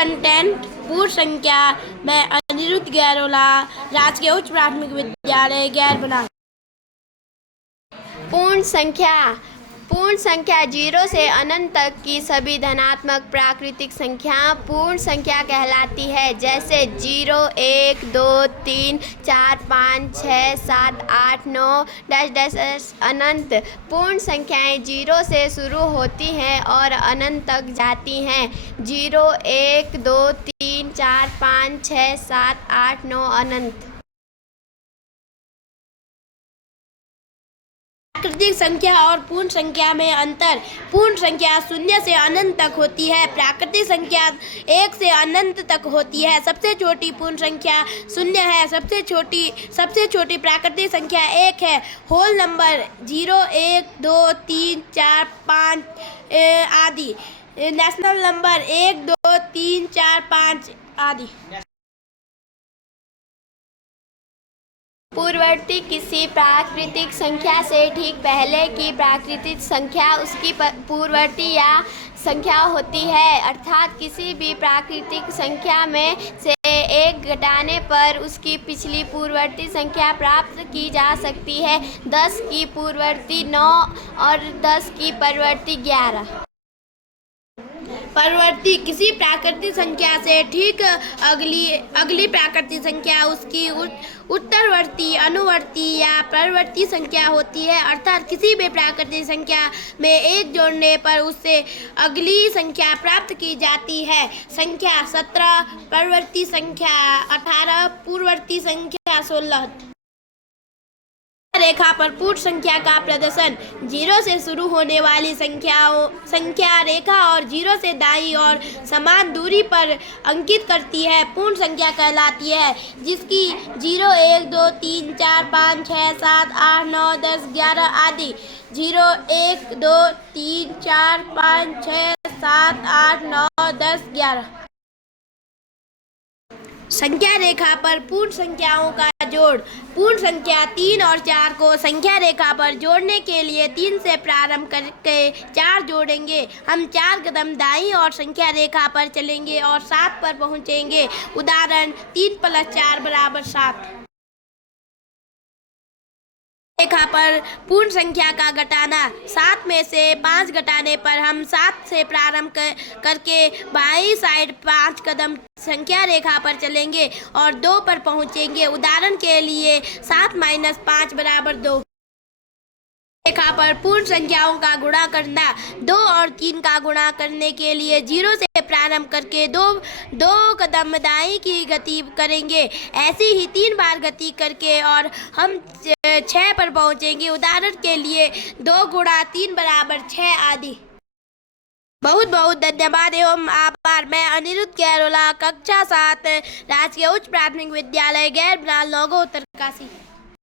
Content पूर्ण संख्या। मैं अनिरुद्ध गैरोला, राजकीय उच्च प्राथमिक विद्यालय गैर बना। पूर्ण संख्या 0 से अनंत तक की सभी धनात्मक प्राकृतिक संख्या पूर्ण संख्या कहलाती है। जैसे 0, 1, 2, 3, 4, 5, 6, 7, 8, 9 अनंत। पूर्ण संख्याएं 0 से शुरू होती हैं और अनंत तक जाती हैं। 0, 1, 2, 3, 4, 5, 6, 7, 8, 9 अनंत। प्राकृतिक संख्या और पूर्ण संख्या में अंतर। पूर्ण संख्या 0 से अनंत तक होती है। प्राकृतिक संख्या 1 से अनंत तक होती है। सबसे छोटी पूर्ण संख्या 0 है। सबसे छोटी प्राकृतिक संख्या 1 है। होल नंबर 0, 1, 2, 3, 4, 5 आदि। नेशनल नंबर 1, 2, 3, 4, 5 आदि। पूर्ववर्ती किसी प्राकृतिक संख्या से ठीक पहले की प्राकृतिक संख्या उसकी पूर्ववर्ती या संख्या होती है। अर्थात किसी भी प्राकृतिक संख्या में से 1 घटाने पर उसकी पिछली पूर्ववर्ती संख्या प्राप्त की जा सकती है। 10 की पूर्ववर्ती 9 और 10 की परवर्ती 11। परवर्ती किसी प्राकृतिक संख्या से ठीक अगली प्राकृतिक संख्या उसकी उत्तरवर्ती, अनुवर्ती या परवर्ती संख्या होती है। अर्थात किसी भी प्राकृतिक संख्या में 1 जोड़ने पर उससे अगली संख्या प्राप्त की जाती है। संख्या 17, परवर्ती संख्या 18, पूर्ववर्ती संख्या 16। रेखा पर पूर्ण संख्या का प्रदर्शन। 0 से शुरू होने वाली संख्या रेखा और 0 से दाईं ओर समान दूरी पर अंकित करती है पूर्ण संख्या कहलाती है। जिसकी 0, 1, 2, 3, 4, 5, 6, 7, 8, 9, 10, 11 आदि। 0, 1, 2, 3, 4, 5, 6, 7, 8, 9, 10, 11। संख्या रेखा पर पूर्ण संख्याओं का जोड़। पूर्ण संख्या 3 और 4 को संख्या रेखा पर जोड़ने के लिए 3 से प्रारंभ करके 4 जोड़ेंगे। हम 4 कदम दाईं और संख्या रेखा पर चलेंगे और 7 पर पहुंचेंगे। उदाहरण 3 + 4 = 7। रेखा पर पूर्ण संख्या का घटाना। 7 में से 5 घटाने पर हम 7 से प्रारंभ करके बाईं साइड 5 कदम संख्या रेखा पर चलेंगे और 2 पर पहुंचेंगे। उदाहरण के लिए 7 - 5 = 2। रेखा पर पूर्ण संख्याओं का गुणा करना। 2 और 3 का गुणा करने के लिए 0 से प्रारंभ करके 2 कदम दाईं की गति करेंगे। ऐसी ही 3 बार गति करके और हम 6 पर पहुंचेंगे। उदाहरण के लिए 2 × 3 = 6 आदि। बहुत बहुत धन्यवाद एवं आभार। मैं अनिरुद्ध गैरोला, कक्षा 7, राजकीय उच्च प्राथमिक विद्यालय गैर बनाल, नौगो, उत्तरकाशी।